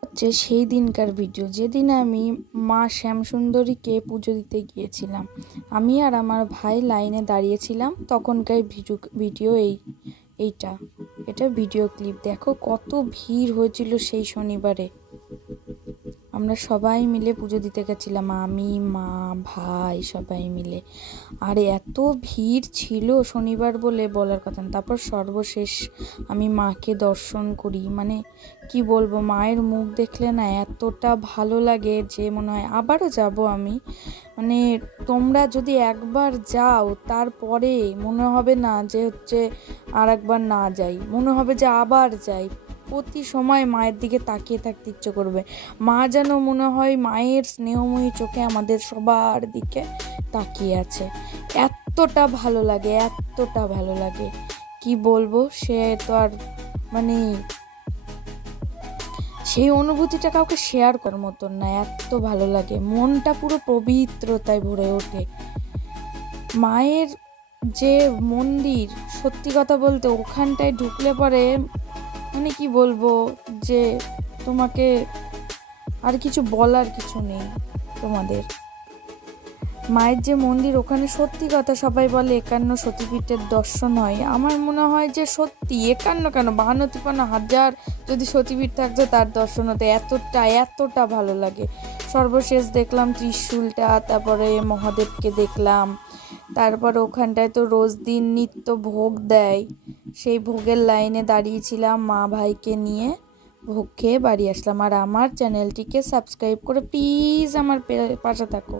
হচ্ছে সেই দিনকার ভিডিও, যেদিন আমি মা শ্যামসুন্দরীকে পুজো দিতে গিয়েছিলাম। আমি আর আমার ভাই লাইনে দাঁড়িয়েছিলাম, তখনকার ভিডিও এইটা এটা ভিডিও ক্লিপ। দেখো কত ভিড় হয়েছিল সেই শনিবারে। আমরা সবাই মিলে পুজো দিতে গেছিলাম, আমি, মা, ভাই সবাই মিলে। আর এত ভিড় ছিল শনিবার বলে বলার কথা না। তারপর সর্বশেষ আমি মাকে দর্শন করি, মানে কি বলবো, মায়ের মুখ দেখলে না এতটা ভালো লাগে যে মনে হয় আবারও যাব আমি। মানে তোমরা যদি একবার যাও তারপরে মনে হবে না যে হচ্ছে আর একবার না যাই, মনে হবে যে আবার যাই। প্রতি সময় মায়ের দিকে তাকিয়ে থাকতে ইচ্ছে করবে। মা যেন মনে হয় মায়ের স্নেহময়ী চোখে আমাদের সবার দিকে তাকিয়ে আছে। এতটা ভালো লাগে, এতটা ভালো লাগে, কি বলবো। সে তো আর মানে সেই অনুভূতিটা কাউকে শেয়ার করার মতন না, এত ভালো লাগে। মনটা পুরো পবিত্রতায় ভরে ওঠে। মায়ের যে মন্দির, সত্যি কথা বলতে ওখানটায় ঢুকলে পরে মানে কি বলবো যে তোমাকে আর কিছু বলার কিছু নেই তোমাদের। মায়ের যে মন্দির, ওখানে সত্যি কথা সবাই বলে 51 সতীপীঠের দর্শন হয়। আমার মনে হয় যে সত্যি 51 কেন, 52-53 যদি সতীপীঠ থাকতো তার দর্শন হতো। এতটা ভালো লাগে। সর্বশেষ দেখলাম ত্রিশূলটা, তারপরে মহাদেবকে দেখলাম। তারপরে ওখানটায় তো রোজ দিন নিত্য ভোগ দেয়, সেই ভোগের লাইনে দাঁড়িয়েছিলাম মা ভাইকে নিয়ে। ভোগ খেয়ে বাড়ি আসলাম। আর আমার চ্যানেলটিকে সাবস্ক্রাইব করে প্লিজ আমার পাশে থাকো।